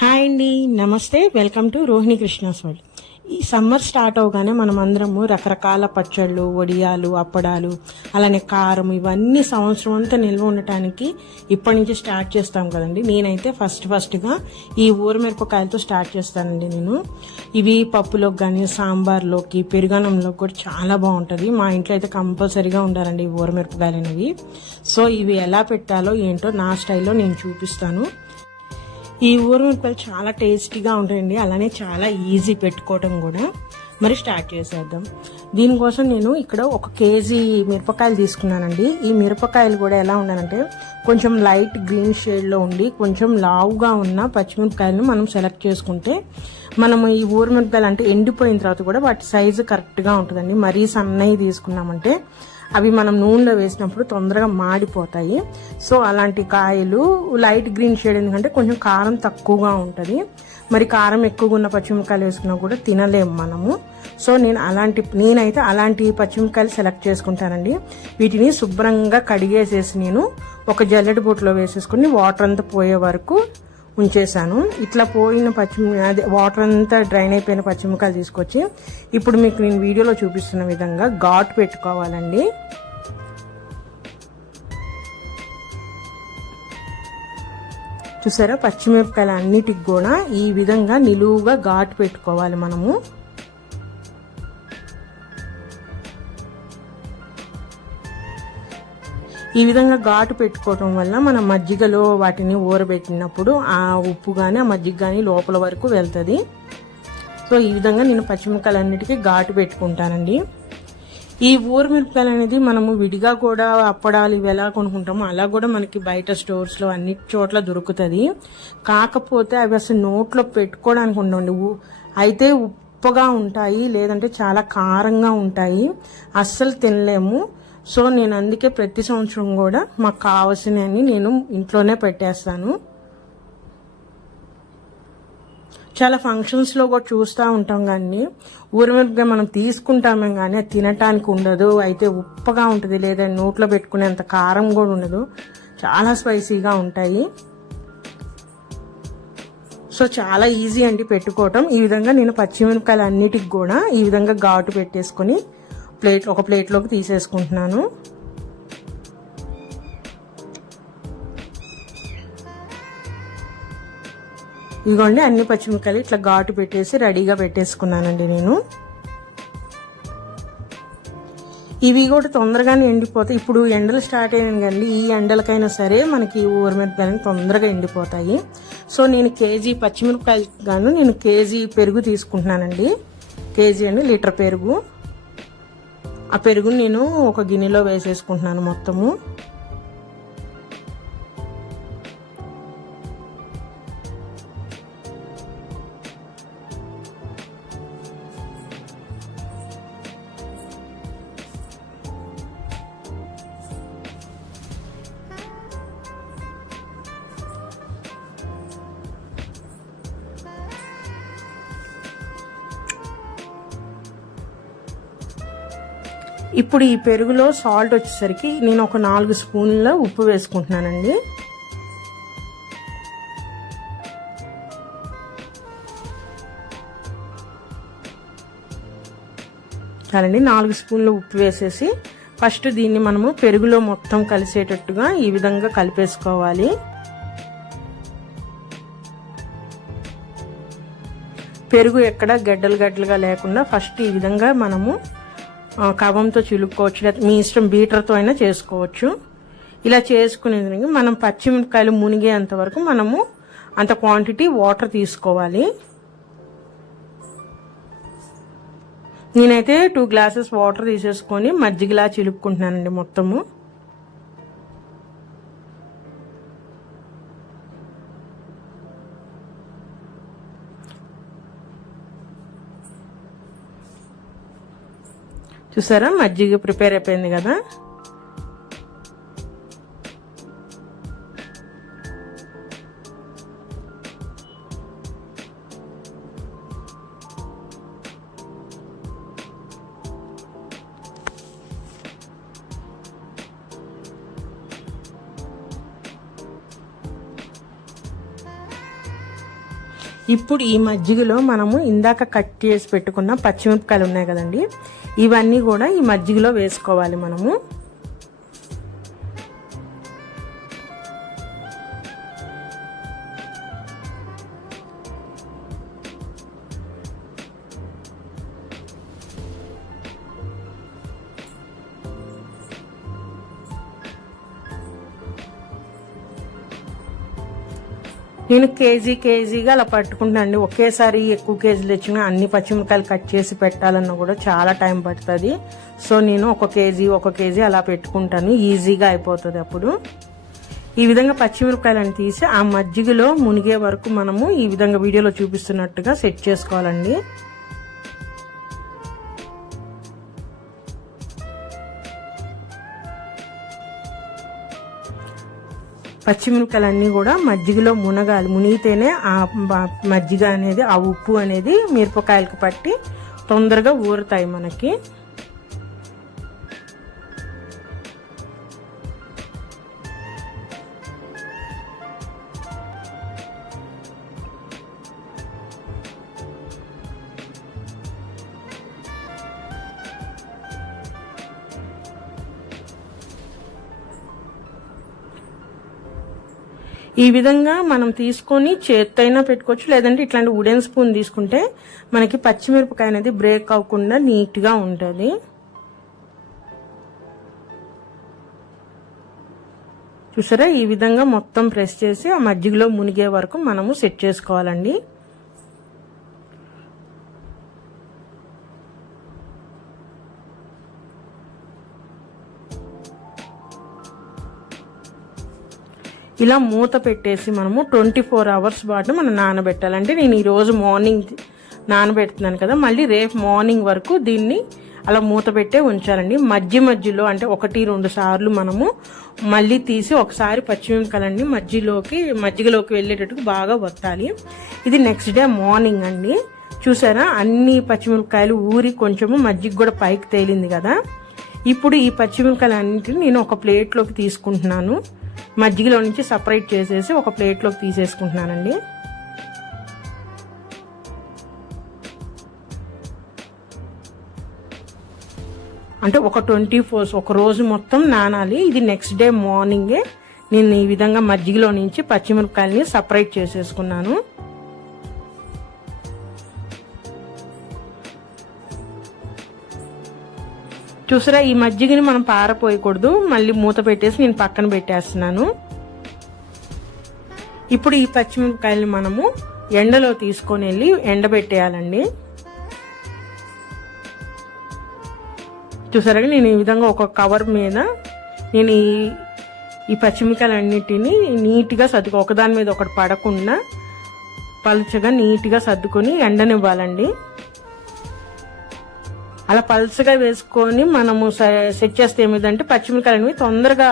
Hi అండి, నమస్తే. Welcome to Rohini Krishna's world. ఈ సమ్మర్ స్టార్ట్ అవగానే మనం అందరము రకరకాల పచ్చళ్ళు, వడియాలు, అప్పడాలు, అలానే కారం ఇవన్నీ సంవత్సరం అంతా నిల్వ ఉండటానికి ఇప్పటి నుంచి స్టార్ట్ చేస్తాం కదండి. నేనైతే ఫస్ట్గా ఈ ఊరమిరపకాయలతో స్టార్ట్ చేస్తానండి. నేను ఇవి పప్పులోకి కానీ, సాంబార్లోకి, పెరుగన్నంలోకి కూడా చాలా బాగుంటుంది. మా ఇంట్లో అయితే కంపల్సరీగా ఉండాలండి ఈ ఊరమిరపకాయలు అనేవి. సో ఇవి ఎలా పెట్టాలో ఏంటో నా స్టైల్లో నేను చూపిస్తాను. ఈ ఊరమిరపకాయలు చాలా టేస్టీగా ఉంటాయండి, అలానే చాలా ఈజీ పెట్టుకోవడం కూడా. మరి స్టార్ట్ చేసేద్దాం. దీనికోసం నేను ఇక్కడ 1 కేజీ మిరపకాయలు తీసుకున్నానండి. ఈ మిరపకాయలు కూడా ఎలా ఉన్నాయంటే కొంచెం లైట్ గ్రీన్ షేడ్లో ఉండి కొంచెం లావుగా ఉన్న పచ్చిమిరపకాయలను మనం సెలెక్ట్ చేసుకుంటే మనం ఈ ఊరమిరపకాయలు అంటే ఎండిపోయిన తర్వాత కూడా వాటి సైజు కరెక్ట్గా ఉంటుందండి. మరీ సన్నవి తీసుకున్నామంటే అవి మనం నూనెలో వేసినప్పుడు తొందరగా మాడిపోతాయి. సో అలాంటి కాయలు లైట్ గ్రీన్ షేడ్, ఎందుకంటే కొంచెం కారం తక్కువగా ఉంటుంది. మరి కారం ఎక్కువగా ఉన్న పచ్చిమిరపకాయలు వేసుకున్నా కూడా తినలేము మనము. సో నేనైతే అలాంటి పచ్చిమిరపకాయలు సెలెక్ట్ చేసుకుంటానండి. వీటిని శుభ్రంగా కడిగేసేసి నేను ఒక జల్లెడ బూట్లో వేసేసుకుని వాటర్ అంతా పోయే వరకు ఉంచేసాను. ఇట్లా పోయిన వాటర్ అంతా డ్రైన్ అయిపోయిన పచ్చిమిరపకాయలు తీసుకొచ్చి ఇప్పుడు మీకు నేను వీడియోలో చూపిస్తున్న విధంగా ఘాటు పెట్టుకోవాలండి. చూసారా, పచ్చిమిరపకాయలు అన్నిటికి కూడా ఈ విధంగా నిలువుగా ఘాటు పెట్టుకోవాలి మనము. ఈ విధంగా ఘాటు పెట్టుకోవటం వల్ల మనం మజ్జిగలో వాటిని ఊరబెట్టినప్పుడు ఆ ఉప్పు కానీ ఆ మజ్జిగ కానీ లోపల వరకు వెళ్తుంది. సో ఈ విధంగా నేను పచ్చిమిరపకాయలు అన్నిటికీ ఘాటు పెట్టుకుంటానండి. ఈ ఊరమిరపకాయలు అనేది మనము విడిగా కూడా అప్పడాలు ఇవి ఎలా కొనుక్కుంటామో అలా కూడా మనకి బయట స్టోర్స్లో అన్ని చోట్ల దొరుకుతుంది. కాకపోతే అవి అసలు నోట్లో పెట్టుకోవడానికి ఉండవు. అయితే ఉప్పగా ఉంటాయి, లేదంటే చాలా కారంగా ఉంటాయి, అస్సలు తినలేము. సో నేను అందుకే ప్రతి సంవత్సరం కూడా మాకు కావాల్సినవి నేను ఇంట్లోనే పెట్టేస్తాను. చాలా ఫంక్షన్స్లో కూడా చూస్తూ ఉంటాం, కానీ ఊరమిరపకాయ మనం తీసుకుంటామే కానీ అది తినటానికి ఉండదు. అయితే ఉప్పగా ఉంటుంది, లేదా నోట్లో పెట్టుకునేంత కారం కూడా ఉండదు, చాలా స్పైసీగా ఉంటాయి. సో చాలా ఈజీ అండి పెట్టుకోవటం. ఈ విధంగా నేను పచ్చిమిరపకాయలు అన్నిటికి కూడా ఈ విధంగా ఘాటు పెట్టేసుకొని ఒక ప్లేట్లోకి తీసేసుకుంటున్నాను. ఇదిగోండి, అన్ని పచ్చిమిరపకాయలు ఇట్లా ఘాటు పెట్టేసి రెడీగా పెట్టేసుకున్నానండి నేను. ఇవి కూడా తొందరగానే ఎండిపోతాయి. ఇప్పుడు ఎండలు స్టార్ట్ అయినాయి కండి, ఈ ఎండలకైనా సరే మనకి ఊరమిరపకాయలు తొందరగా ఎండిపోతాయి. సో నేను కేజీ పచ్చిమిరపకాయలు గాను నేను కేజీ పెరుగు తీసుకుంటున్నానండి. కేజీ అండి, లీటర్ పెరుగు. ఆ పెరుగుని నేను ఒక గిన్నెలో వేసేసుకుంటున్నాను మొత్తము. ఇప్పుడు ఈ పెరుగులో సాల్ట్ వచ్చేసరికి నేను ఒక 4 స్పూన్ల ఉప్పు వేసుకుంటున్నానండి. చాలండి, 4 స్పూన్ల ఉప్పు వేసేసి ఫస్ట్ దీన్ని మనము పెరుగులో మొత్తం కలిసేటట్టుగా ఈ విధంగా కలిపేసుకోవాలి. పెరుగు ఎక్కడ గడ్డలుగా లేకుండా ఫస్ట్ ఈ విధంగా మనము కవ్వంతో చిలుక్కోవచ్చు, లేదా మీ ఇష్టం బీటర్తో అయినా చేసుకోవచ్చు. ఇలా చేసుకునేది మనం పచ్చిమిరపకాయలు మునిగేంత వరకు మనము అంత క్వాంటిటీ వాటర్ తీసుకోవాలి. నేనైతే 2 గ్లాసెస్ వాటర్ తీసేసుకొని మజ్జిగలా చిలుక్కుంటున్నానండి మొత్తము. చూసారా, మజ్జిగ ప్రిపేర్ అయిపోయింది కదా. ఇప్పుడు ఈ మజ్జిగలో మనము ఇందాక కట్ చేసి పెట్టుకున్న పచ్చిమిరపకాయలు ఉన్నాయి కదండి, ఇవన్నీ కూడా ఈ మజ్జిగలో వేసుకోవాలి మనము. నేను కేజీగా అలా పట్టుకుంటానండి. ఒకేసారి ఎక్కువ కేజీలు తెచ్చినా అన్ని పచ్చిమిరకాయలు కట్ చేసి పెట్టాలన్నా కూడా చాలా టైం పడుతుంది. సో నేను ఒక కేజీ అలా పెట్టుకుంటాను, ఈజీగా అయిపోతుంది. అప్పుడు ఈ విధంగా పచ్చిమిరపకాయలను తీసి ఆ మజ్జిగలో మునిగే వరకు మనము ఈ విధంగా వీడియోలో చూపిస్తున్నట్టుగా సెట్ చేసుకోవాలండి. పచ్చిమిరపకాయలన్నీ కూడా మజ్జిగలో మునిగితేనే ఆ మజ్జిగ అనేది, ఆ ఉప్పు అనేది మిరపకాయలకు పట్టి తొందరగా ఊరుతాయి మనకి. ఈ విధంగా మనం తీసుకొని చేత్తైనా పెట్టుకోవచ్చు, లేదంటే ఇట్లాంటి వుడెన్ స్పూన్ తీసుకుంటే మనకి పచ్చిమిరపకాయ అనేది బ్రేక్ అవ్వకుండా నీట్గా ఉంటుంది. చూసారా, ఈ విధంగా మొత్తం ప్రెస్ చేసి ఆ మజ్జిగలో మునిగే వరకు మనము సెట్ చేసుకోవాలండి. ఇలా మూత పెట్టేసి మనము 24 hours పాటు మనం నానబెట్టాలంటే నేను ఈరోజు మార్నింగ్ నానబెడుతున్నాను కదా, మళ్ళీ రేపు మార్నింగ్ వరకు దీన్ని అలా మూత పెట్టే ఉంచాలండి. మధ్యలో అంటే 1-2 సార్లు మనము మళ్ళీ తీసి ఒకసారి పచ్చిమిరపకాయలన్నీ మజ్జిగలోకి వెళ్ళేటట్టుగా బాగా వత్తాలి. ఇది నెక్స్ట్ డే మార్నింగ్ అండి. చూసారా, అన్ని పచ్చిమిరపకాయలు ఊరి కొంచెము మజ్జిగ కూడా పైకి తేలింది కదా. ఇప్పుడు ఈ పచ్చిమిరపకాయలు అన్నింటిని నేను ఒక ప్లేట్లోకి తీసుకుంటున్నాను. మజ్జిగలో నుంచి సపరేట్ చేసేసి ఒక ప్లేట్లోకి తీసేసుకుంటున్నానండి. అంటే ఒక రోజు మొత్తం నానాలి. ఇది నెక్స్ట్ డే మార్నింగే నేను ఈ విధంగా మజ్జిగలో నుంచి పచ్చిమిరపకాయలని సపరేట్ చేసేసుకున్నాను. చూసారా, ఈ మజ్జిగని మనం పారపోయకూడదు. మళ్ళీ మూత పెట్టేసి నేను పక్కన పెట్టేస్తున్నాను. ఇప్పుడు ఈ పచ్చిమిరపకాయలని మనము ఎండలో తీసుకొని వెళ్ళి ఎండబెట్టేయాలండి. చూసారా, నేను ఈ విధంగా ఒక కవర్ మీద నేను ఈ పచ్చిమిరపకాయలన్నిటిని నీట్గా ఒకదాని మీద ఒకటి పడకుండా పలుచగా నీట్గా సర్దుకొని ఎండనివ్వాలండి. అలా పల్చగా వేసుకొని మనము సెట్ చేస్తే ఏమిటంటే పచ్చిమిరపకాయలు అనేవి తొందరగా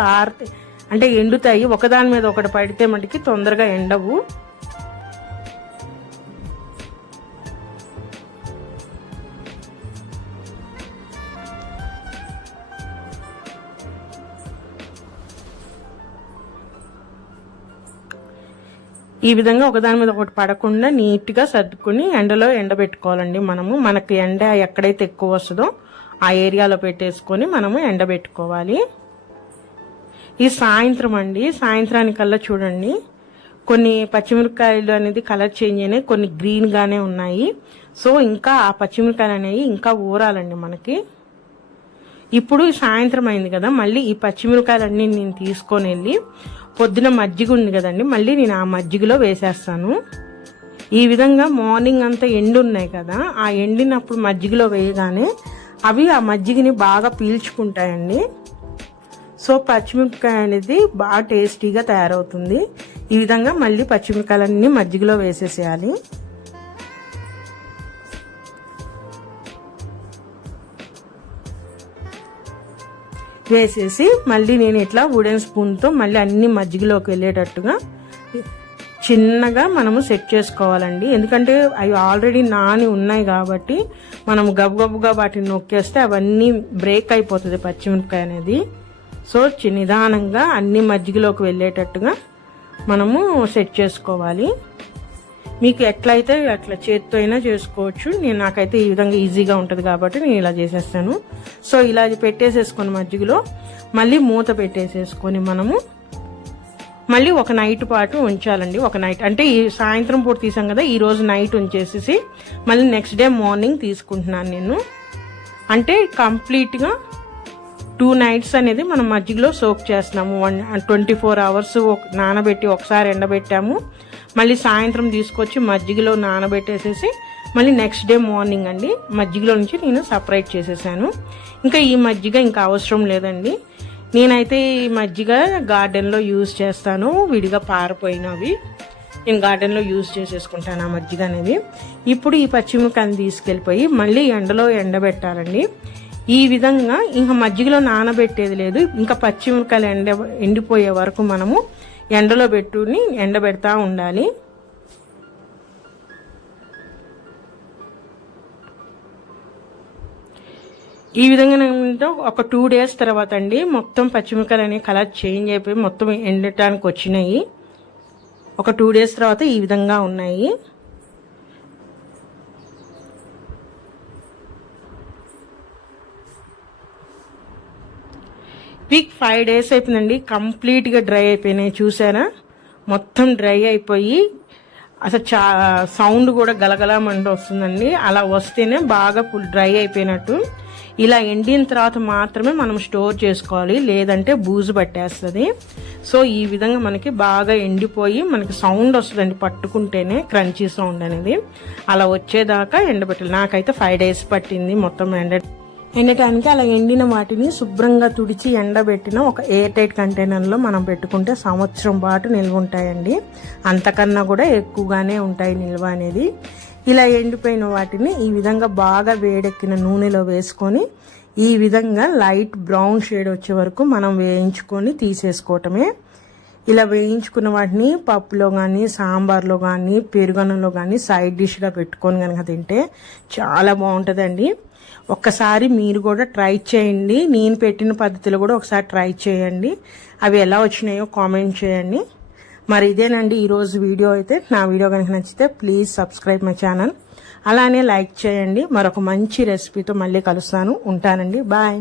అంటే ఎండుతాయి. ఒకదాని మీద ఒకటి పడితే మటుకి తొందరగా ఎండవు. ఈ విధంగా ఒకదాని మీద ఒకటి పడకుండా నీట్గా సర్దుకుని ఎండలో ఎండబెట్టుకోవాలండి. మనకి ఎండ ఎక్కడైతే ఎక్కువ వస్తుందో ఆ ఏరియాలో పెట్టేసుకొని మనము ఎండబెట్టుకోవాలి. ఈ సాయంత్రానికల్లా చూడండి, కొన్ని పచ్చిమిరపకాయలు అనేది కలర్ చేంజ్ అయినాయి, కొన్ని గ్రీన్గానే ఉన్నాయి. సో ఇంకా ఆ పచ్చిమిరపకాయలు అనేవి ఇంకా ఊరాలండి మనకి. ఇప్పుడు సాయంత్రం అయింది కదా, మళ్ళీ ఈ పచ్చిమిరపకాయలన్నీ నేను తీసుకొని వెళ్ళి పొద్దున మజ్జిగ ఉంది కదండి, మళ్ళీ నేను ఆ మజ్జిగలో వేసేస్తాను. ఈ విధంగా మార్నింగ్ అంతా ఎండు ఉన్నాయి కదా, ఆ ఎండినప్పుడు మజ్జిగలో వేయగానే అవి ఆ మజ్జిగని బాగా పీల్చుకుంటాయండి. సో పచ్చిమిరపకాయ అనేది బాగా టేస్టీగా తయారవుతుంది. ఈ విధంగా మళ్ళీ పచ్చిమిరపకాయలన్నీ మజ్జిగలో వేసేసేయాలి. వేసేసి మళ్ళీ నేను ఇట్లా వుడెన్ స్పూన్తో మళ్ళీ అన్ని మజ్జిగలోకి వెళ్ళేటట్టుగా చిన్నగా మనము సెట్ చేసుకోవాలండి. ఎందుకంటే అవి ఆల్రెడీ నాని ఉన్నాయి కాబట్టి మనం గబగబుగా వాటిని నొక్కేస్తే అవన్నీ బ్రేక్ అయిపోతుంది పచ్చిమిరపకాయ అనేది. సో నిదానంగా అన్ని మజ్జిగలోకి వెళ్ళేటట్టుగా మనము సెట్ చేసుకోవాలి. మీకు ఎట్లయితే అట్లా చేత్తో అయినా చేసుకోవచ్చు. నాకైతే ఈ విధంగా ఈజీగా ఉంటుంది కాబట్టి నేను ఇలా చేసేస్తాను. సో ఇలా పెట్టేసేసుకొని మజ్జిగలో మళ్ళీ మూత పెట్టేసేసుకొని మనము మళ్ళీ ఒక నైట్ పాటు ఉంచాలండి. ఒక నైట్ అంటే ఈ సాయంత్రం పూట తీసాం కదా, ఈ రోజు నైట్ ఉంచేసేసి మళ్ళీ నెక్స్ట్ డే మార్నింగ్ తీసుకుంటున్నాను నేను. అంటే కంప్లీట్గా 2 nights అనేది మనం మజ్జిగలో సోక్ చేస్తున్నాము. 24 hours నానబెట్టి ఒకసారి ఎండబెట్టాము, మళ్ళీ సాయంత్రం తీసుకొచ్చి మజ్జిగలో నానబెట్టేసేసి మళ్ళీ నెక్స్ట్ డే మార్నింగ్ అండి మజ్జిగలో నుంచి నేను సపరేట్ చేసేసాను. ఇంకా ఈ మజ్జిగ ఇంకా అవసరం లేదండి. నేనైతే ఈ మజ్జిగ గార్డెన్లో యూజ్ చేస్తాను, విడిగా పారిపోయినవి నేను గార్డెన్లో యూజ్ చేసేసుకుంటాను ఆ మజ్జిగ అనేది. ఇప్పుడు ఈ పచ్చిమిరపకాయలు తీసుకెళ్ళిపోయి మళ్ళీ ఎండలో ఎండబెట్టాలండి. ఈ విధంగా ఇంకా మజ్జిగలో నానబెట్టేది లేదు, ఇంకా పచ్చిమిరపకాయలు ఎండిపోయే వరకు మనము ఎండలో పెట్టుని ఎండబెడతా ఉండాలి. ఈ విధంగా ఒక 2 days తర్వాత అండి మొత్తం పచ్చిమిరపకాయలు అనే కలర్ చేంజ్ అయిపోయి మొత్తం ఎండటానికి వచ్చినాయి. ఒక 2 days తర్వాత ఈ విధంగా ఉన్నాయి. వీక్ 5 days అయిపోయిందండి, కంప్లీట్గా డ్రై అయిపోయినాయి. చూసారా, మొత్తం డ్రై అయిపోయి అసలు సౌండ్ కూడా గలగలమంటూ వస్తుందండి. అలా వస్తేనే బాగా ఫుల్ డ్రై అయిపోయినట్టు. ఇలా ఎండిన తర్వాత మాత్రమే మనం స్టోర్ చేసుకోవాలి, లేదంటే బూజు పట్టేస్తుంది. సో ఈ విధంగా మనకి బాగా ఎండిపోయి మనకి సౌండ్ వస్తుందండి, పట్టుకుంటేనే క్రంచీ సౌండ్ అనేది. అలా వచ్చేదాకా ఎండబెట్టాలి. నాకైతే 5 days పట్టింది మొత్తం ఎండటానికి. అలా ఎండిన వాటిని శుభ్రంగా తుడిచి ఎండబెట్టిన ఒక ఎయిర్ టైట్ కంటైనర్లో మనం పెట్టుకుంటే సంవత్సరం పాటు నిల్వ ఉంటాయండి. అంతకన్నా కూడా ఎక్కువగానే ఉంటాయి నిల్వ అనేది. ఇలా ఎండిపోయిన వాటిని ఈ విధంగా బాగా వేడెక్కిన నూనెలో వేసుకొని ఈ విధంగా లైట్ బ్రౌన్ షేడ్ వచ్చే వరకు మనం వేయించుకొని తీసేసుకోవటమే. ఇలా వేయించుకున్న వాటిని పప్పులో కానీ సాంబార్లో కానీ పెరుగన్నంలో కానీ సైడ్ డిష్గా పెట్టుకొని కనుక తింటే చాలా బాగుంటుందండి. ఒక్కసారి మీరు కూడా ట్రై చేయండి. నేను పెట్టిన పద్ధతిలో కూడా ఒకసారి ట్రై చేయండి. అవి ఎలా వచ్చినాయో కామెంట్ చేయండి. మరి ఇదేనండి ఈరోజు వీడియో అయితే. నా వీడియో కనుక నచ్చితే ప్లీజ్ సబ్స్క్రైబ్ మై ఛానల్, అలానే లైక్ చేయండి. మరొక మంచి రెసిపీతో మళ్ళీ కలుస్తాను. ఉంటానండి, బాయ్.